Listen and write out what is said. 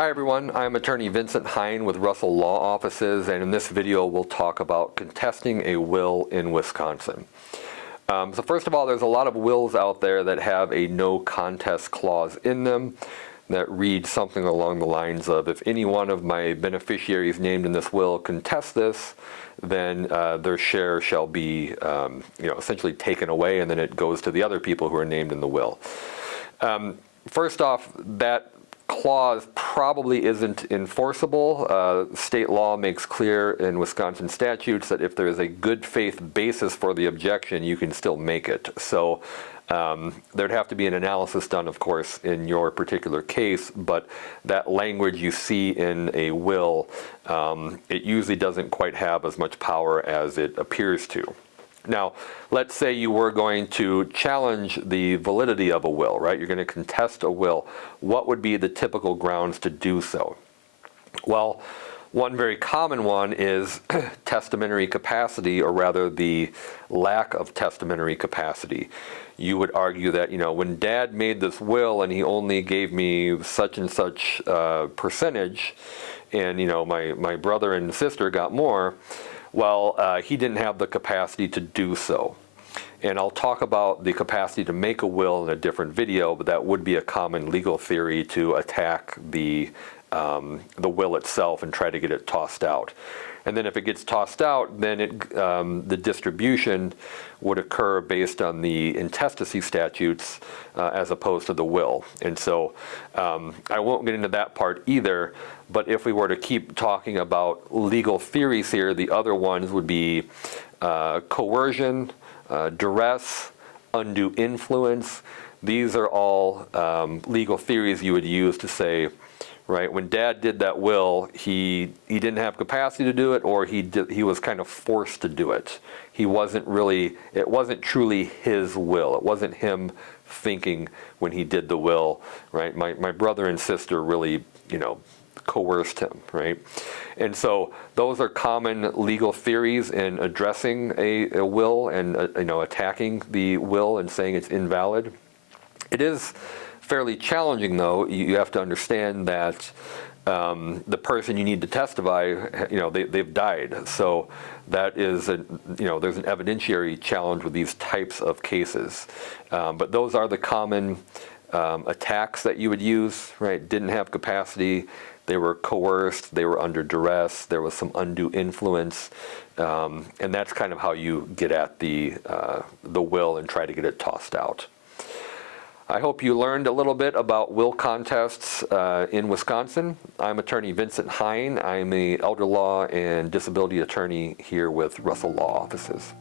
Hi everyone, I'm attorney Vincent Hein with Russell Law Offices, and in this video we'll talk about contesting a will in Wisconsin. So first of all, there's a lot of wills out there that have a no contest clause in them that reads something along the lines of, if any one of my beneficiaries named in this will contests this, then their share shall be essentially taken away, and then it goes to the other people who are named in the will. First off, that clause probably isn't enforceable. State law makes clear in Wisconsin statutes that if there is a good faith basis for the objection, you can still make it. So there'd have to be an analysis done, of course, in your particular case, but that language you see in a will, it usually doesn't quite have as much power as it appears to. Now, let's say you were going to challenge the validity of a will, right? You're going to contest a will. What would be the typical grounds to do so? Well, one very common one is testamentary capacity, or rather the lack of testamentary capacity. You would argue that, when Dad made this will and he only gave me such and such percentage, and, my brother and sister got more, well, he didn't have the capacity to do so. And I'll talk about the capacity to make a will in a different video, but that would be a common legal theory to attack the will itself and try to get it tossed out. And then if it gets tossed out, then the distribution would occur based on the intestacy statutes as opposed to the will. And so I won't get into that part either, but if we were to keep talking about legal theories here, the other ones would be coercion, duress, undue influence. These are all legal theories you would use to say, right, when Dad did that will, he didn't have capacity to do it, or he was kind of forced to do it. It wasn't truly his will. It wasn't him thinking when he did the will, right? My brother and sister really, coerced him, right? And so those are common legal theories in addressing a will and, attacking the will and saying it's invalid. It is fairly challenging, though. You have to understand that the person you need to testify, they've died. So that is, there's an evidentiary challenge with these types of cases. But those are the common attacks that you would use, right? Didn't have capacity. They were coerced. They were under duress. There was some undue influence. And that's kind of how you get at the will and try to get it tossed out. I hope you learned a little bit about will contests in Wisconsin. I'm attorney Vincent Hein. I'm an elder law and disability attorney here with Russell Law Offices.